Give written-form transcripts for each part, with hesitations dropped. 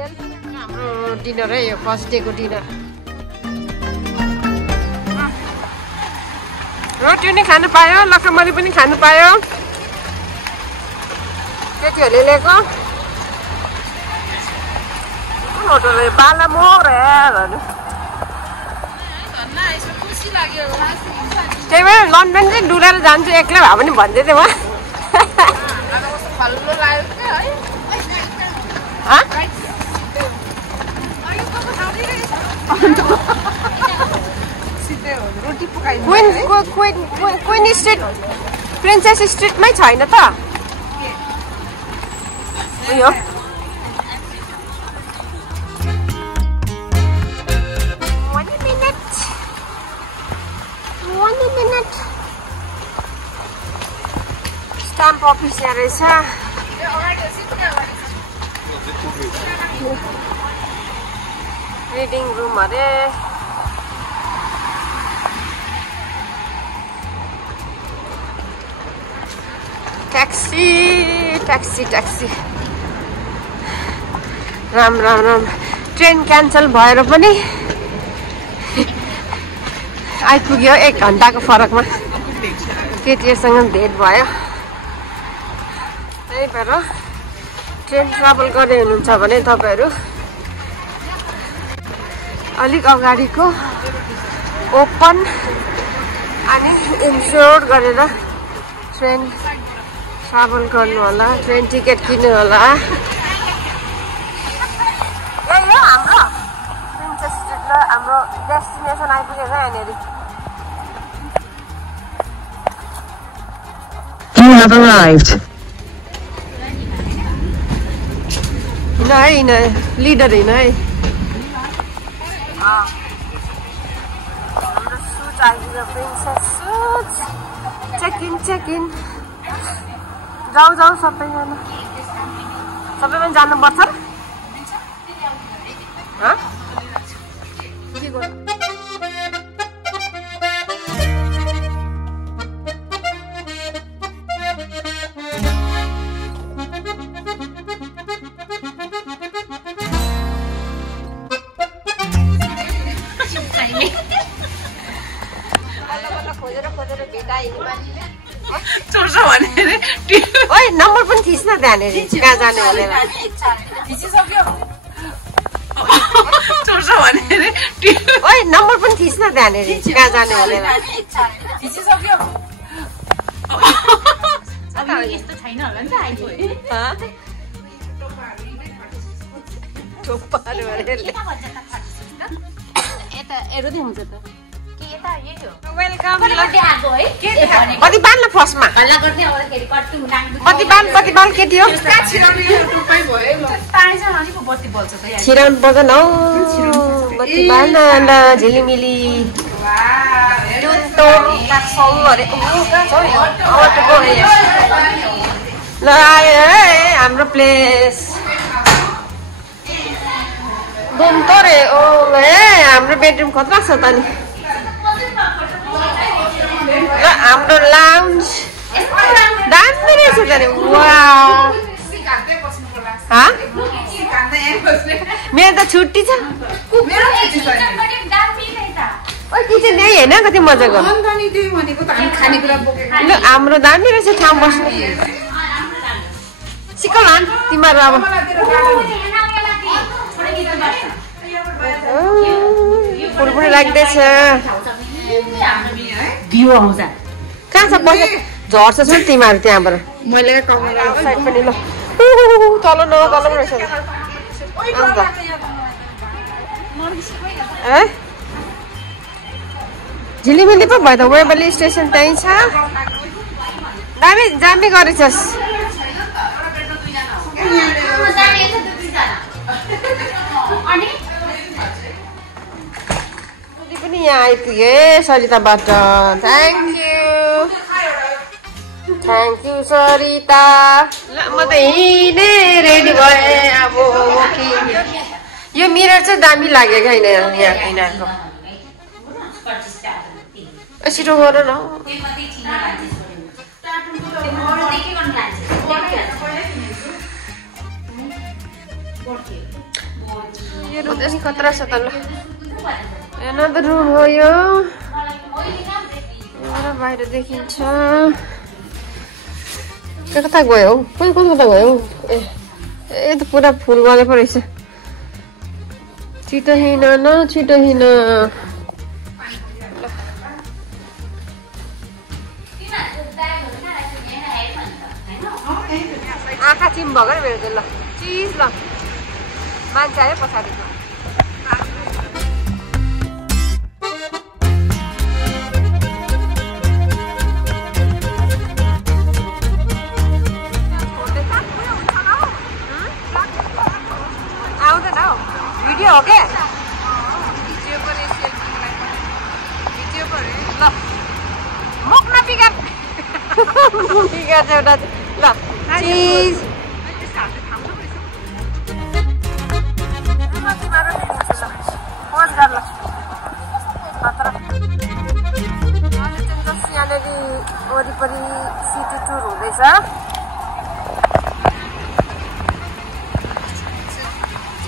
हाम्रो डिनर है यो फर्स्ट डे को डिनर रोटी पनि खानु पायो लक्कमरी पनि खानु पायो केटीहरूले ल्याएको होटल पाला मोर त्यही भएर लन्डन चाहिँ डुलेर जान्छु एक्लै भए पनि भन्दै थियो क्वीन स्ट्रिट प्रिन्सेस स्ट्रिटमै छैन त उयो स्टाम्प अफिस यहाँ रहेछ रिडिङ रुम अरे taxi taxi taxi Ram Ram Ram train cancel भएर पनि आइपुग्यो 1 घन्टाको फरकमा केटीहरूसँग भेट भयो त्यही भएर ट्रेन ट्राभल गर्ने हुनुहुन्छ भने तपाईहरू अलिक अगाडिको ओपन अनि इन्स्योर गरेर ट्रेन ट्राभल गर्नु होला ट्रेन टिकट किन्नु होला यही हो हाम्रो प्रिन्सेस स्ट्रिट र हाम्रो डेस्टिनेसन आइपुगेछ यहाँनिर You have arrived. हिँड है लिडर हिँड है हाम्रो सुट आइपुग्यो प्रिन्सेस सुट चेक इन जाऊ सबैजना जानुपर्छ के गर्नु नम्बर पनि थिच्न त्यहाँनिर कहाँ जाने भनेर नम्बर पनि थिच्न त्यहाँनिर कहाँ जाने भनेर कति बाल्न फर्स्टमा कति बाल केटी हो छिराउनु पर्दैन हौ बत्ती बाल्न झिलिमिली ल आयो है हाम्रो प्लेस घुम्तो रे ओ हाम्रो बेडरुम खतरा छ त नि हाम्रो लाउन्ज दामी रहेछ त नि मेरो त छुट्टी छ किचन यही होइन कति मजाको हाम्रो दामी रहेछ ठाउँ बस्नु सिकाउ न तिमीहरू अब फुल पनि लाग्दैछ कहाँ छ पैसा झर्छ छ तिमीहरू त्यहाँबाट मैले साइड पनि ल तल रहेछ झिलिमिली पो भयो त वेबली स्टेसन त्यहीँ छ दामी गरेछस् पनि यहाँ आइपुगे सरिताबाट थ्याङ्क यू सरिता ल म त हिँडे रेडी भएँ अब यो मिरर चाहिँ दामी लाग्यो क्या यिनीहरूको छिटो गर न अनि कत्रा छ त ल another room हो यो बाहिर देखिन्छ कता गयो कोही कता गयो ए त पुरा फुल गले पो रहेछ छिटो हिँड न छिटो हिँड आँखा चिम भएको मेरो चाहिँ ल चिज ल मान्छे आयो पछाडिको आउँदैन हौ भिडियो हो क्या भिडियो पऱ्यो ल मुख नबिगार बिगार्छ एउटा ल चिज यहाँनिर वरिपरि सिटी टुर हुँदैछ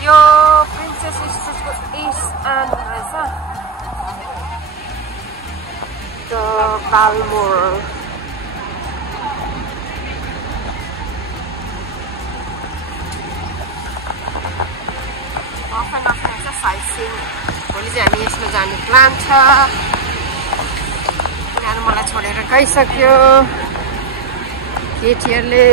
यो प्रिन्सेस स्टेजको इस्ट एन्ड रहेछ द बालमोर भोलि चाहिँ हामी यसमा जाने प्लान छ उनीहरू मलाई छोडेर गइसक्यो केटीहरूले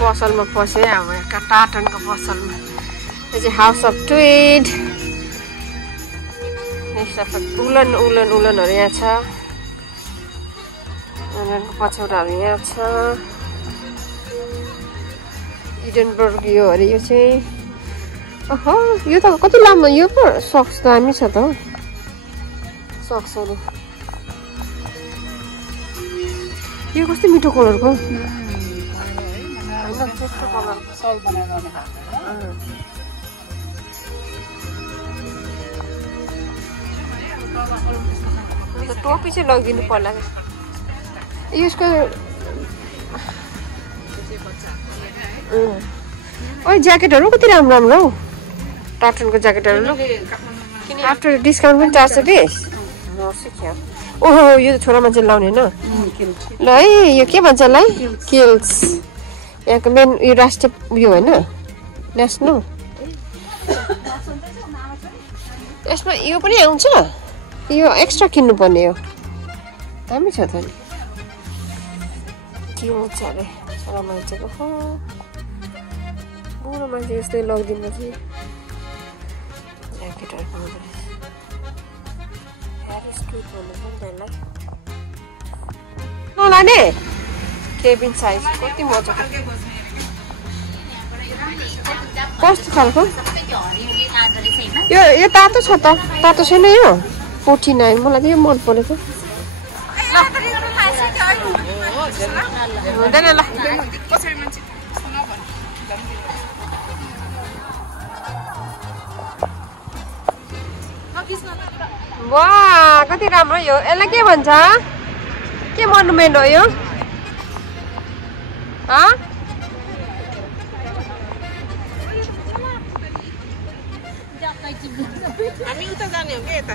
पसलमा पसे अब टाटनको पसलमा यो चाहिँ हाउस अफ ट्विड उलनहरू यहाँ छ उलनको पछौटाहरू यहाँ छ इडनबर्ग यो अरे यो चाहिँ ओहो यो त कति लामो यो पो सक्स दामी छ त सक्सहरू यो कस्तो मिठो कलरको टोपी चाहिँ लगिदिनु पर्ला यसको ओ ज्याकेटहरू कति राम्रो राम्रो हौ टाटनको ज्याकेटहरू आफ्टर डिस्काउन्ट पनि 400 पिस ओहो यो छोरा मान्छे लाउने होइन ल है यो के भन्छ यसलाई किल्स यहाँको मेन यो राष्ट्रिय उयो होइन नेसनल यसमा यो पनि आउँछ यो एक्स्ट्रा किन्नुपर्ने हो दामी छ त नि के हुन्छ अरे छोरा मान्छेको बुढो मान्छे यस्तै लगिदिनु चाहिँ ज्याकेटहरू पाउँदो रहेछ हेयर स्ट्रिट भन्नु छ नि त्यसलाई नलाने केबिन साइज कति मजाको कस्तो खालको यो तातो छ त तातो छैन यो 49 मलाई चाहिँ यो मन परेको हुँदैन ल वाह कति राम्रो यो यसलाई के भन्छ के मोनुमेन्ट हो यो हामी उता जाने हो के यता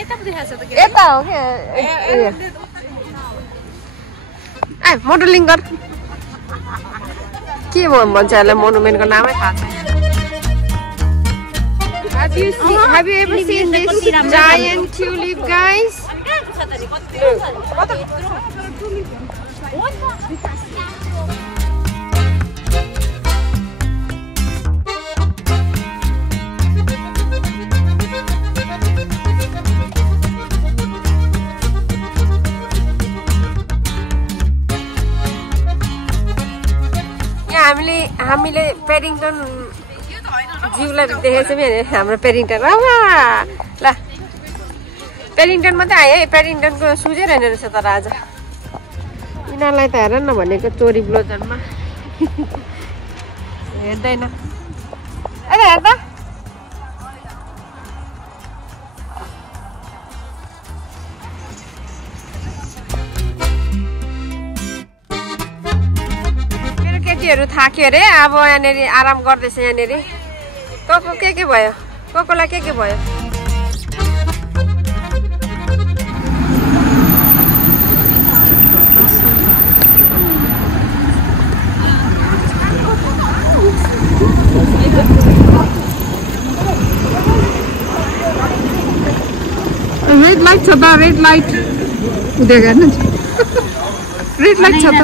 यता पो देखाछ त के यता हो के ए मोडलिङ गर के भन्छ यसलाई मोनुमेन्टको नामै थाहा छैन Have you ever seen this giant tulip, guys? हामीले पेरिङटन जीवलाई देखेको छौँ नि हाम्रो पेरिङटन ल पेरिङटन मात्रै आयो है पेरिङटनको सुझै रहेन रहेछ तर आज यिनीहरूलाई त हेर न भनेको चोरी ब्लोजनमा हेर्दैन हेर त मेरो केटीहरू थाक्यो अरे अब यहाँनिर आराम गर्दैछ यहाँनिर को के भयो कोलाई के भयो रेड लाइट छ त रेड लाइट उदय गर्नु रेड लाइट छ त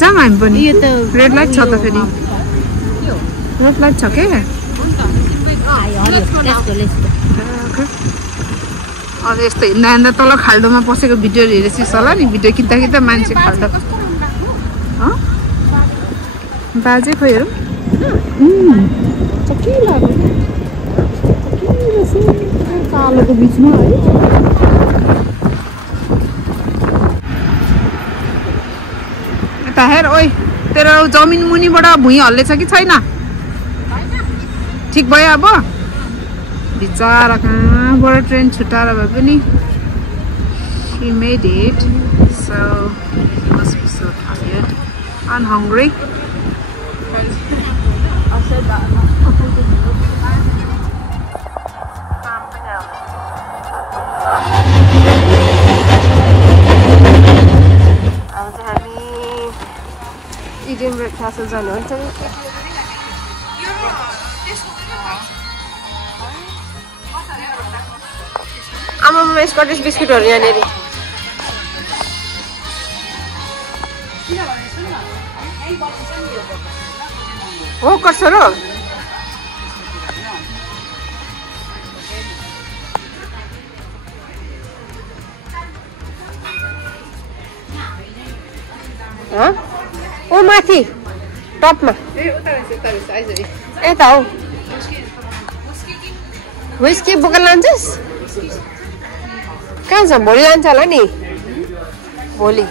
जाम हामी पनि रेड लाइट छ त फेरि रेड लाइट छ के अब यस्तो हिँड्दा हिँड्दा तल खाल्डोमा पसेको भिडियो हेरेपछि होला नि भिडियो खिच्दा मान्छे खाल्डो बाजे खोइ हेरौँ के लाग्यो कालोको बिचमा है यता हेर ओइ तेरो जमिन मुनिबाट भुइँ हल्लेछ कि छैन ठिक भयो अब बिचारा कहाँबाट ट्रेन छुटाएर भए पनि she made it so he must be so tired and hungry Edinburgh Castle जानु हुन्छ नि आमामा स्कटिस बिस्कुटहरु यहाँनेरि हो कसो र ह ओ माथि टपमा यता हो व्हिस्की बोतल लान्छस् कहाँ छ भोलि लान्छ होला नि भोलि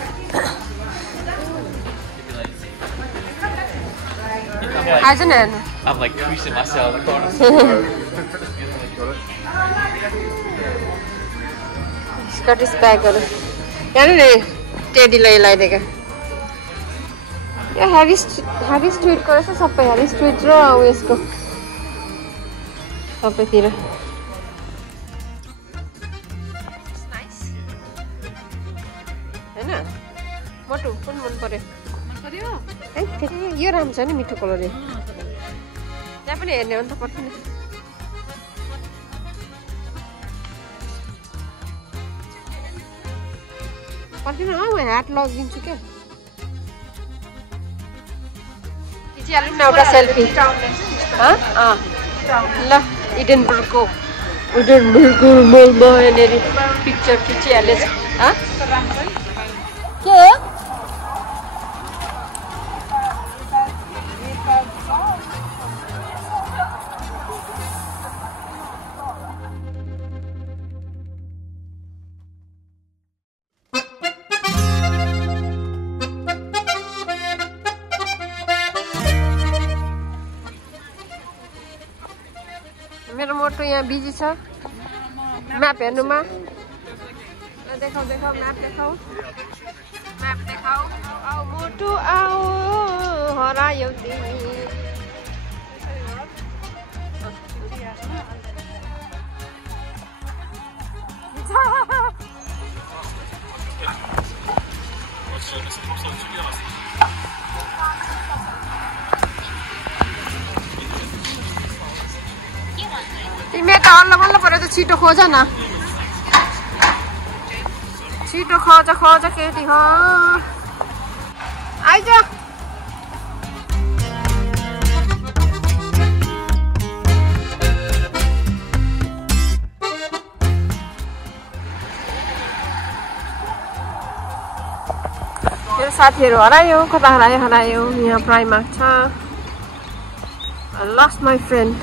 आज न हेर्नु I'm like creasing myself in the corner. स्कटिस ब्यागहरु यहाँ नि टेडीलाई लगाइदिएका यो हेभी स्ट्रिटको रहेछ सबै हेभी स्ट्रिट र उयसको सबैतिर हैन मोटु कुन मन पर्यो है यो राम्रो छ नि मिठो कलर यो यहाँ पनि हेर्ने हो नि त पर्दैन पर्दैन म ह्याट लगिदिन्छु क्या खिचिहालौँ न एउटा सेल्फी ल इडेनबर्गको मलमा यहाँनिर पिक्चर खिचिहालेछ के मेरो मोटो यहाँ बिजी छ म्याप हेर्नुमा देखाऊ म्याप देखाऊ आऊ मोटो आऊ हरायो तिमी तिमी त हल्ला बल्ल पऱ्यो त छिटो खोज न छिटो खोज केटी हो आइज मेरो साथीहरु हरायो कता हरायो यहाँ प्राइमार्क छ I lost my friend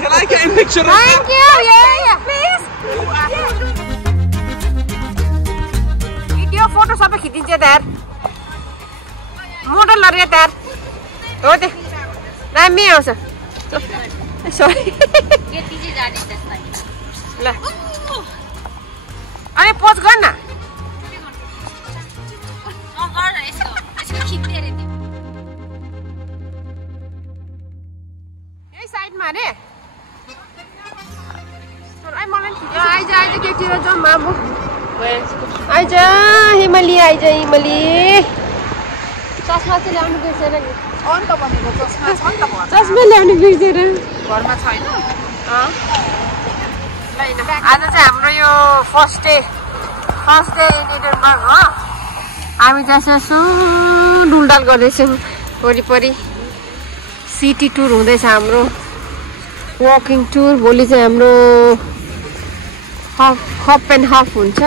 Can I get a picture of Thank you, yeah, please. Video, photo, सब खिचिन्छ यार मोडल लरे यार हो दे दामी आउँछ सरी यति चाहिँ जाने त्यसलाई ल अनि पोज गर्न गर यसको खिच्दै रे यही साइडमा रे मलाई आइज केटीहरु जाउँ बाबु आइज हिमाली चस्मा चाहिँ ल्याउनु बिर्सेर नि अन्त भनेको चस्मा छ नि त घरमा चस्मा ल्याउनु बिर्सेर घरमा छैन आज चाहिँ हाम्रो यो फर्स्ट डे इन एडिनबर्ग हो हामी चाहिँ यसो डुलडाल गर्दैछौँ वरिपरि सिटी टुर हुँदैछ हाम्रो वकिङ टुर भोलि चाहिँ हाम्रो हप एन्ड हाफ हुन्छ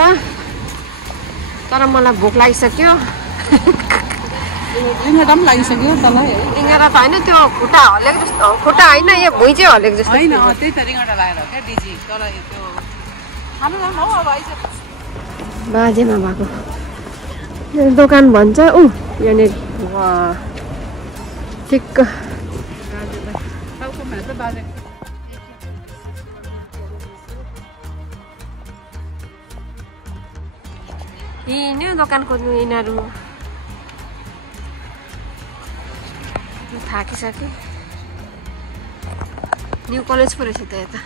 तर मलाई भोक लागिसक्यो इन्गटा पनि लागिसक्यो तँलाई इँगरा त होइन त्यो खुट्टा हलेको जस्तो खुट्टा होइन यो भुइँ चाहिँ हलेको जस्तो होइन त्यही त रिङ्गटा लगाएर क्या डिजी तर त्यो खानु राम्रो हो अब आइज बाजेमा भएको दोकान भन्छ ऊ यहाँनिर वा ठिक्क हिँड्यो दोकान खोज्नु यिनीहरू थाकिसक्यो न्यू कलेज पो रहेछ त यता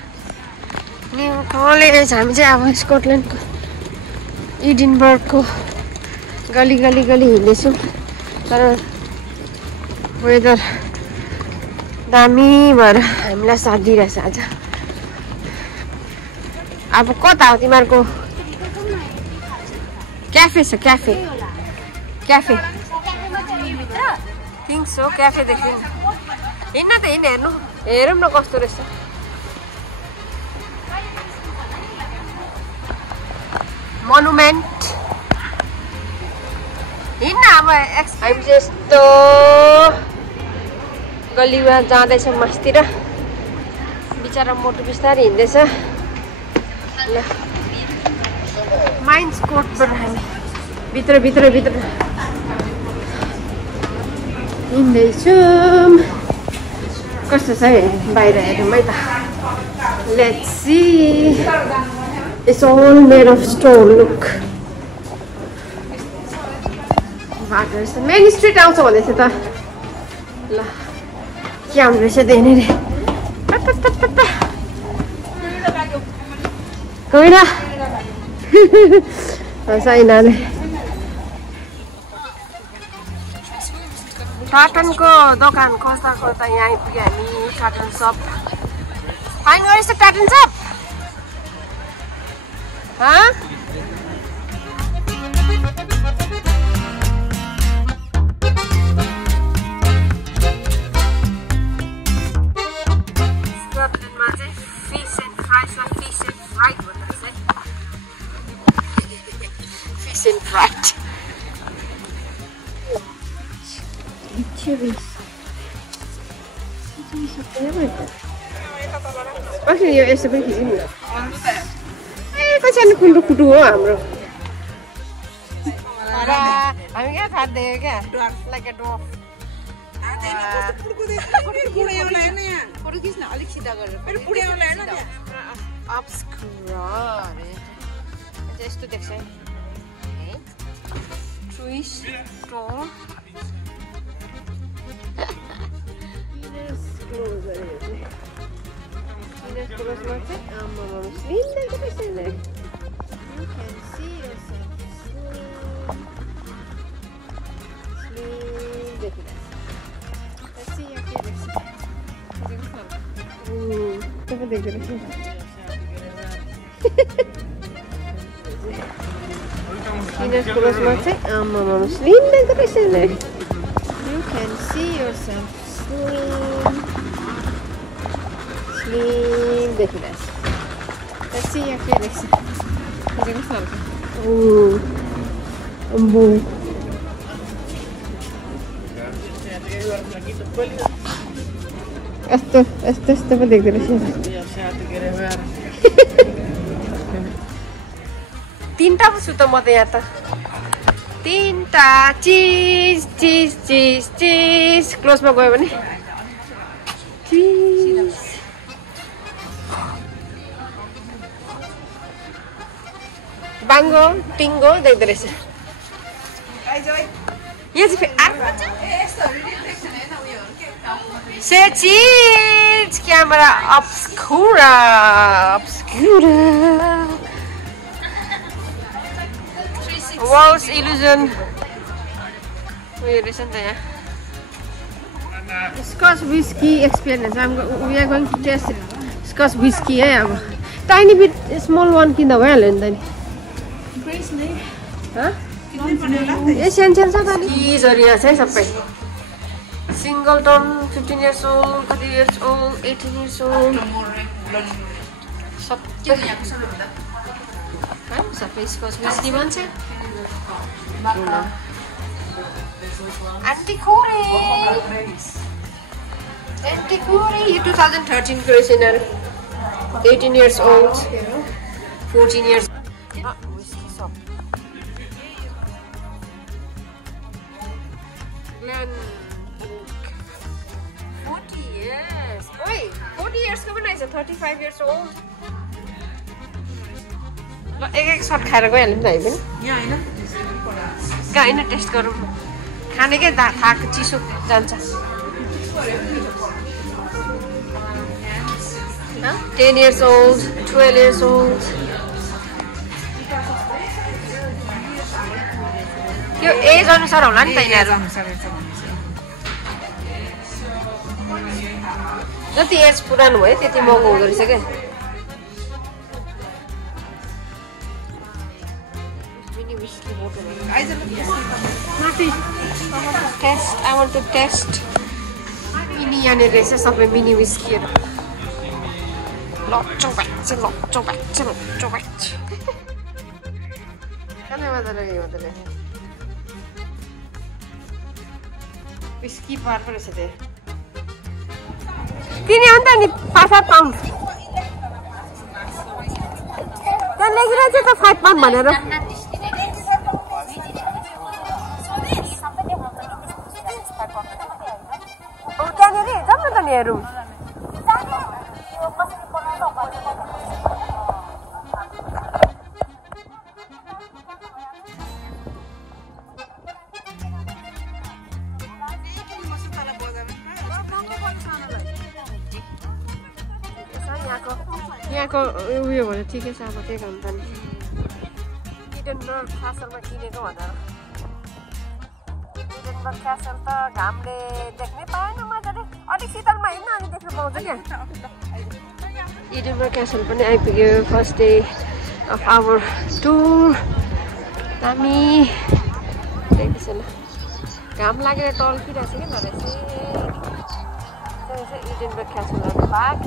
न्यू कलेज हामी चाहिँ अब स्कटल्यान्डको एडिनबर्गको गली हिँड्दैछौँ तर वेदर दामी भएर हामीलाई साथ दिइरहेछ आज अब कता हो तिमीहरूको क्याफे छ क्याफे थिङ्क सो क्याफे देख्यो हिँड्न त हेर्नु हेरौँ न कस्तो रहेछ मोनुमेन्ट हिँड्न अब हामी चाहिँ यस्तो गल्लीमा जाँदैछौँ मस्तिर बिचरा मोटो बिस्तारै हिँड्दैछ ल माइन्स कोर्टबाट हामी भित्र हिँड्दैछौँ कस्तो छ है बाहिर हेरौँ है त let's see it's all made of stone look बाटो रहेछ मेन स्ट्रिट आउँछ भन्दैछ त ल के आउँदो रहेछ त्यहाँनिर कोइला साइनाले टाटनको दोकान कस्ताको त यहाँ आइपुग्यो हामी टाटन सप फाइन गरेछ टाटन सप स्कटल्यान्डमा चाहिँ फिस एन्ड फ्राइजमा फिस एन्ड फ्राइड भन्दो रहेछ फिस एन्ड फ्राइड कसरी यो यसो पनि खिच्नु ए कसरी खुट्टु हो हाम्रो हामी क्या खाँदैयो क्या लाइक अ डफ अलिक सिधा गरेर यस्तो देख्छ है ट्रुइस क्लोजमा चाहिँ आम्मामा स्लिम देख्दो रहेछ यसले You can see yourself slim देखिरहेछ Let's see your face. त्यो पो देख्दो रहेछ इनर क्लोजमा चाहिँ आम्मामा स्लिम देख्दो रहेछ यसले You can see yourself slim देखिरहेछ Let's see your face. अम्बो यस्तो यस्तो यस्तो पो देख्दो रहेछ तीनटा पो छु त म त यहाँ त तीनटा चिज चिज चिज चिज क्लोजमा गयो भने चिज बाङ्गो टिङ्गो देख्दो रहेछ यो चाहिँ अर्को से चिज camera अब्सक्युरा अब्सक्युरा Walls illusion. Where isn't there? Scotch whiskey experience. We are going to test Scotch whiskey. Tiny bit small one in the well and then. Huh? Yes, and keys are here. Say something. Singleton, 15 years old, 30 years old, 18 years old. Sampai Scotch whiskey mana? Antiquary. Antiquary. 2013 creationer. 18 years old. 14 years. Whiskey shop. Glen. 40 years. Wait, 40 years ka bana? 35 years old. एक short खाएर गइहाल्यो नि त है पनि कहाँ होइन test गरौँ खानेकै थाक चिसो जान्छ 10 years old 12 years old यो एज अनुसार होला नि त यिनीहरू जति एज पुरानो भयो त्यति महँगो हुँदो रहेछ क्या Test. I want to test. Mini यानी रहेछ सबै mini whiskeyहरु. लच्चो बच्चे. कने मजाले whiskey पार पो रहेछ त्यो. किने अन्त नि 5 पाउन्ड. त्यहाँ लेखिरहेछ त 5 पाउन्ड भनेर. हेरौँ यहाँको उयो भने ठिकै छ अब त्यही काम त नि इडेनबर्ग क्यासलमा किनेको भनेर इडेनबर्ग क्यासल त घामले देख्नै पाएन मजाले अलिक शीतलमा हिँड्न अनि देख्न पाउँछ क्या इडेनबर्ग क्यासल पनि आइपुग्यो first day of our tour दामी देख्दैछ ल घाम लागेर टल्किरहेको छ क्या नरहेछ इडेनबर्ग क्यासलहरू बाग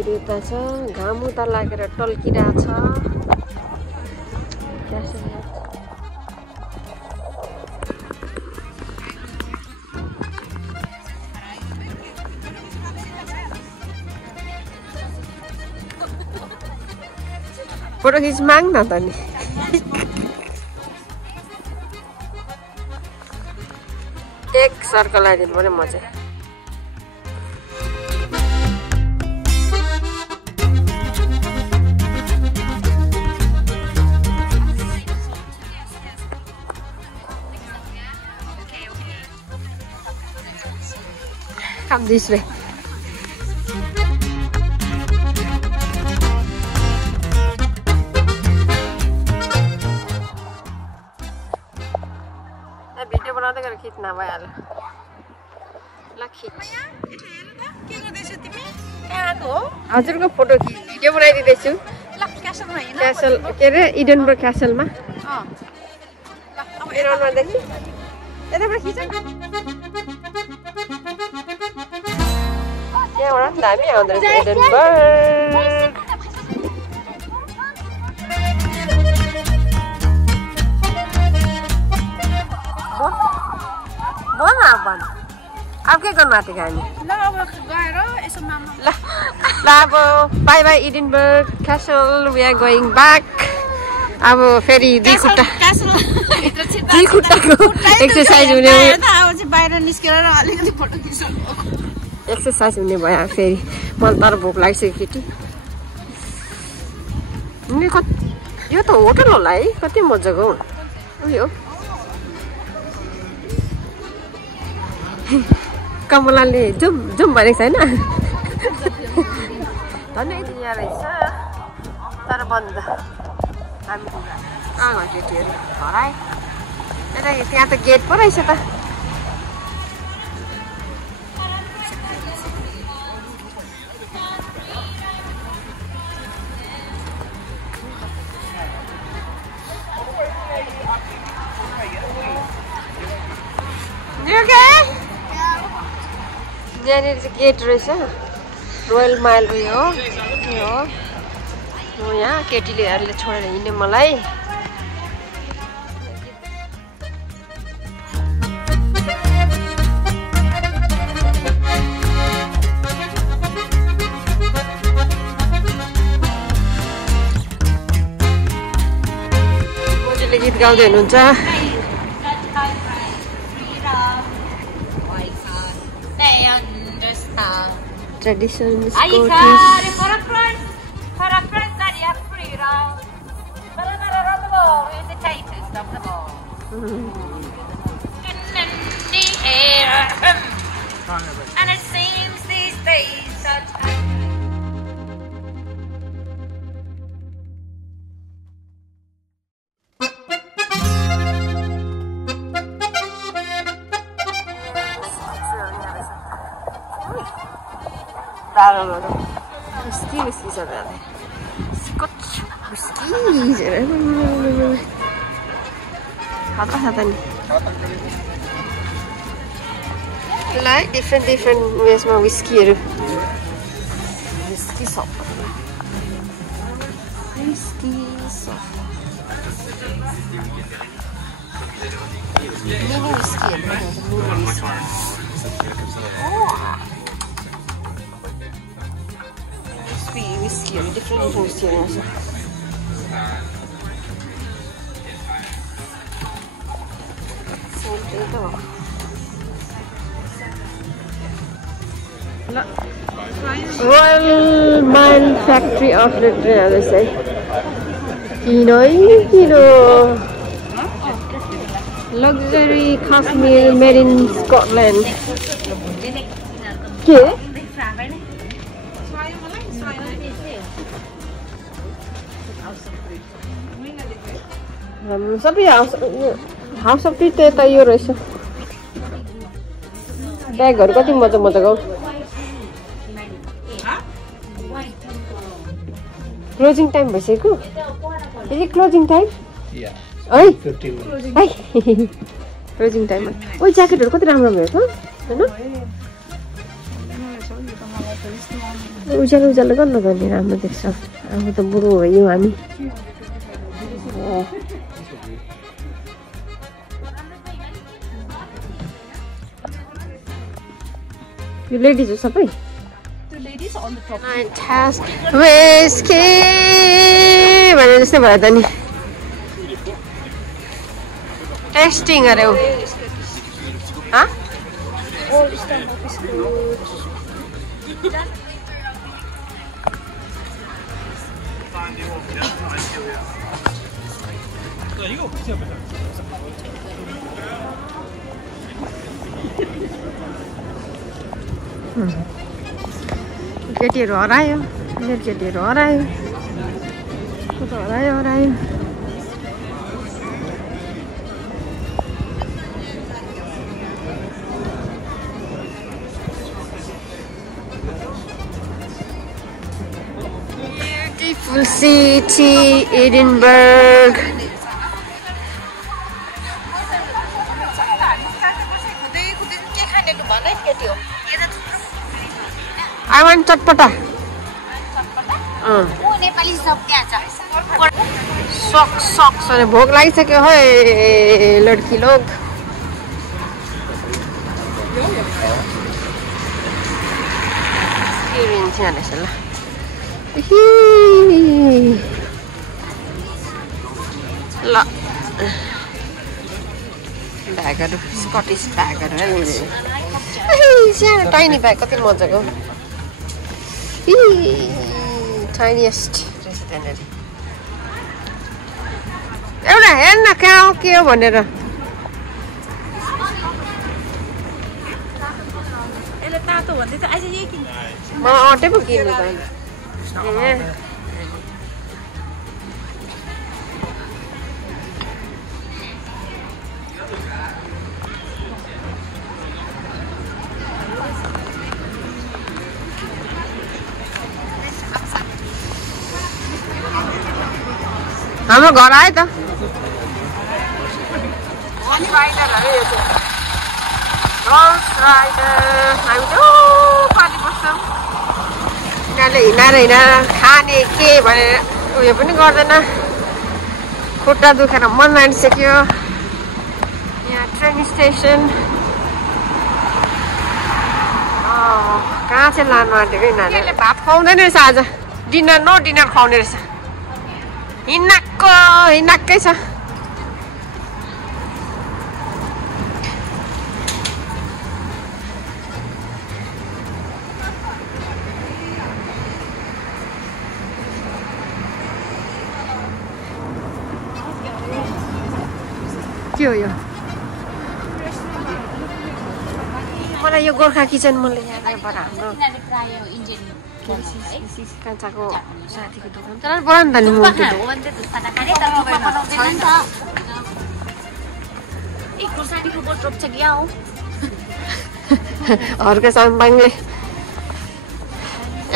रेता छ घाम उता लागेर टल्किरहेछ फोटो खिच माग न त नि एक सर्कल लगाइदिनु पर्यो म चाहिँ Come this way. भिडियो बनाउँदै गरेर खिच्न भइहाल्यो ल खिच के गर्दैछौ तिमी हजुरको फोटो भिडियो बनाइदिँदैछु क्यासल के अरे इडनबर्ग क्यासलमा एराउन्डमा देखि यताबाट खिच त्यहाँबाट दामी आउँदो रहेछ इडनबर्ग अब के गर्नु आँटेको हामी ल अब bye bye Edinburgh castle we are going back अब फेरि दुई खुट्टाको एक्सर्साइज हुने बाहिर निस्केर अलिकति फोटो खिच्नु एक्सर्साइज हुने भयो फेरि मलाई तर भोक लागिसक्यो केटी यो त होटल होला है कति मजाको उयो कमलाले जुम जुम भनेको छैन धन्यवाद यहाँ रहेछ तर बन्द हामी केटीहरू हराए त्यहाँ त गेट पो रहेछ त यहाँनिर चाहिँ गेट रहेछ रोयल माइल उयो हो यहाँ केटीहरूले छोडेर हिँड्ने मलाई मोजीले गीत गाउँदै हुनुहुन्छ traditions, Scottish. For a friend that you have freedom. But another on the wall is the tightest of them all. In the air. And it seems these days that Whiskey are there. Scotch whiskies. Like different ways my whiskey. Whiskey shop. Whiskey shop. Mini whiskey. Oh. Whiskey, different whiskey also. Royal Mile Factory Outlet, they say. Luxury cashmere made in Scotland. Okay. सबै house of T त यो रहेछ ब्यागहरु कति मजाको closing time भइसक्यो is it closing time है closing time ओ ज्याकेटहरु कति राम्रो भयो त हैन उज्यालो गर्न गर्ने राम्रो देख्छ अब त बुढो भयो हामी You ladies are supply? The ladies are on the top. Fantastic whiskey. भने जस्तै भयो त नि टेस्टिङ अरे ऊ केटीहरू हरायो मेरो केटीहरू हरायो हरायो हरायो Beautiful city, Edinburgh. I want chatpata. Socks अरे भोक लागिसक्यो है लड़की लोग ल ब्यागहरु स्कटिस ब्यागहरु सानो टाइनी ब्याग कति मजाको टाइनिएस्ट रहेछ त्यहाँनिर एउटा हेर्न कहाँ हो के हो भनेर यसले तातो भन्दै छ आज यही किन म अटे पो किन्नु त ए हाम्रो घर आयो त पानी बस्छौँ यिनीहरूले हिँडेर खाने के भनेर उयो पनि गर्दैन खुट्टा दुखेर मन लागिसक्यो यहाँ ट्रेन स्टेसन कहाँ चाहिँ लानु आँटेको यिनीहरूले भात खुवाउँदैन रहेछ आज डिनर नो डिनर खुवाउने रहेछ हिँड्नाकै छ के हो यो मलाई यो गोर्खा किचन मलाई यहाँबाट हाम्रो कान्छाको साथीको दोकान तर बोला नि त नि हर्के साम्बाङले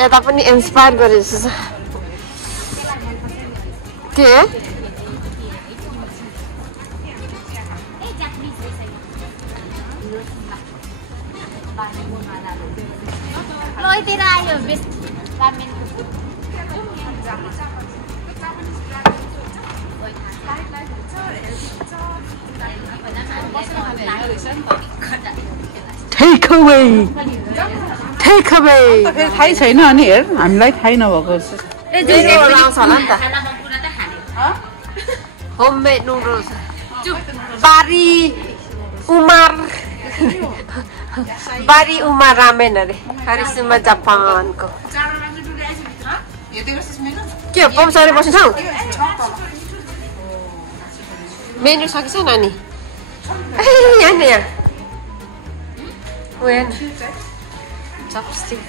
यता पनि इन्सपायर गरे जस्तो छ के Take away. थाहै छैन अनि हेर हामीलाई थाहै नभएको होममेड नुडल्स बारी उमार रामेन अरे हरिसुमा जापानको के पाउँछ अरे बस्नु ठाउँ मेन्यु सकिन्छ नानी यहाँ When? Chopstick.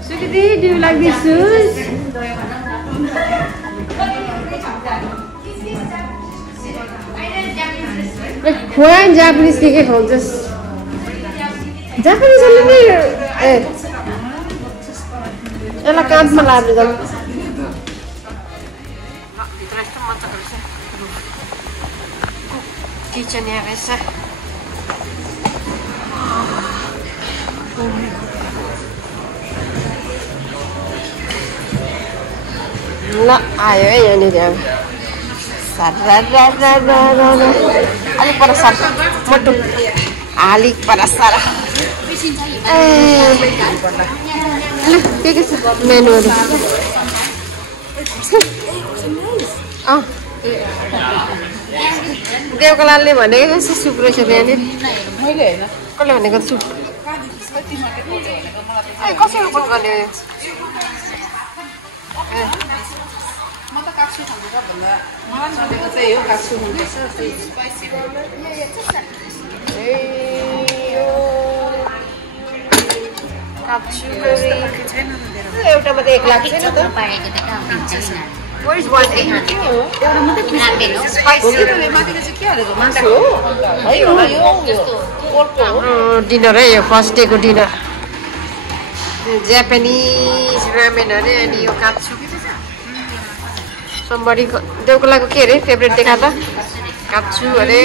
Sweetie, do you like these shoes? Why Japanese speaking home? Just Japanese only. Ela can't malab them. Kitchen area. ल आयो है यहाँनिर अलिक पर सर मोटो अलिक पर सर के छ मेनुहरू देवकलालले भनेको जस्तो सुप रहेछ त्यहाँनिर मैले होइन कसले भनेको सुप कसरी उपज गर्ने म त काक्सु खान्छु भन्दा मलाई भनेको चाहिँ यो काक्सु हुँदैछ एउटा मात्रै 1 लाख छैन त Where is 180? Dinner है यो फर्स्ट डे को डिनर जापानिज रामेन अरे अनि यो काच्छु somebody देवकोलाको के अरे फेभरेट देखा त काच्छु अरे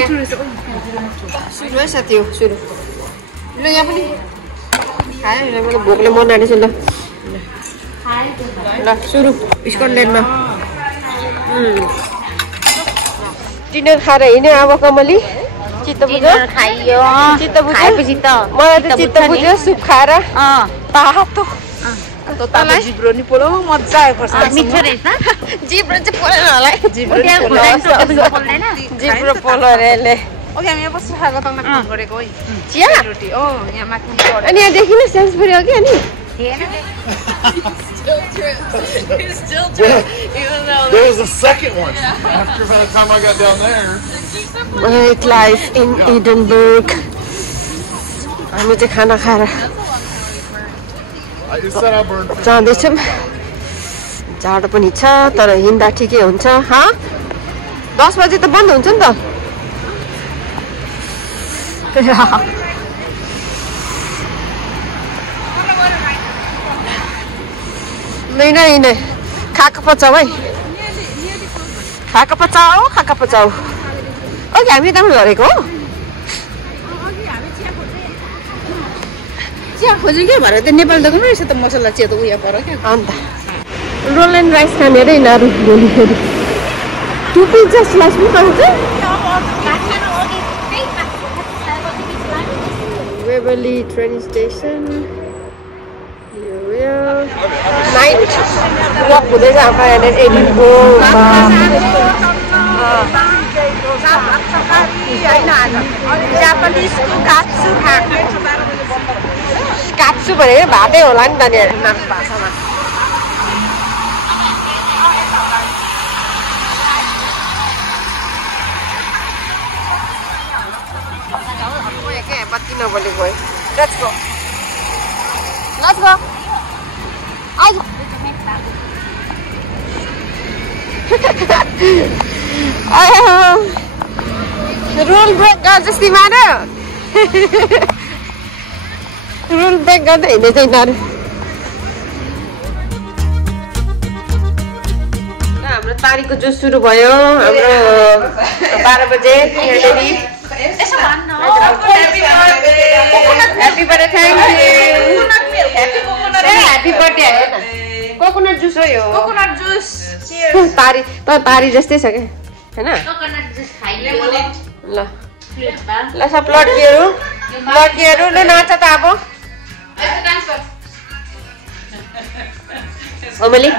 सुरु है साथी हो सुरु ल यहाँ पनि खाए मलाई भोकले मन आएछ ल ल सुरु स्कटल्यान्डमा डिनर खाएर हिँड्यो अब कमली चित्त बुझ्यो खाइयो चित्त बुझ्यो खाएपछि त मलाई त चित्त बुझ्यो सुप खाएर तातो तँलाई जिब्रो नि पोलो मजा आयो पर्छ मिठो रहेछ जिब्रो चाहिँ पोलेन होला है जिब्रो पोल्दैन जिब्रो पोलो रे ले ओके हामी यहाँ बसेर खाएको तँलाई फोन गरेको है चिया रोटी ओ यहाँ माथि अनि यहाँ देखिन सेन्सबुरी हो कि अनि There was a second one. After by the time I got down there. Night life in Edinburgh. हामी चाहिँ खाना खाएर जाँदैछौँ जाडो पनि छ तर हिँड्दा ठिकै हुन्छ 10 बजे त बन्द हुन्छ नि त नहीं नहीं खाएको पचाऊ है खाएको पचाऊ अघि हामी त गरेको हो चिया खोज्यो क्या भरे त नेपाल दोकान रहेछ त मसला चिया त उयो पर क्या अन्त रोल एन्ड राइस खाने रे यिनीहरू भोलि फेरि टु पिज्जा स्लाइस पनि पाउँछ Wembley train station night walk हुँदैछ हाम्रो यहाँनिर एडिनबर्गमा काप्सु भनेको भातै होला नि त नाम भाषामा बत्ती नबलेको है लेट्स गो आइज रुल ब्रेक गर जस्तै मार्यो रुल ब्रेक गर्दै हिँड्दै चाहिँ यिनीहरू हाम्रो तारीको जुस सुरु भयो हाम्रो 12 बजे यहाँनिर happy birthday thank you happy birthday होइन कोकोनट जुस हो यो कोकोनट जुस तारी त तारी जस्तै छ क्या हैन ल ल सब लड्कीहरू ल नाच त अब ओमेली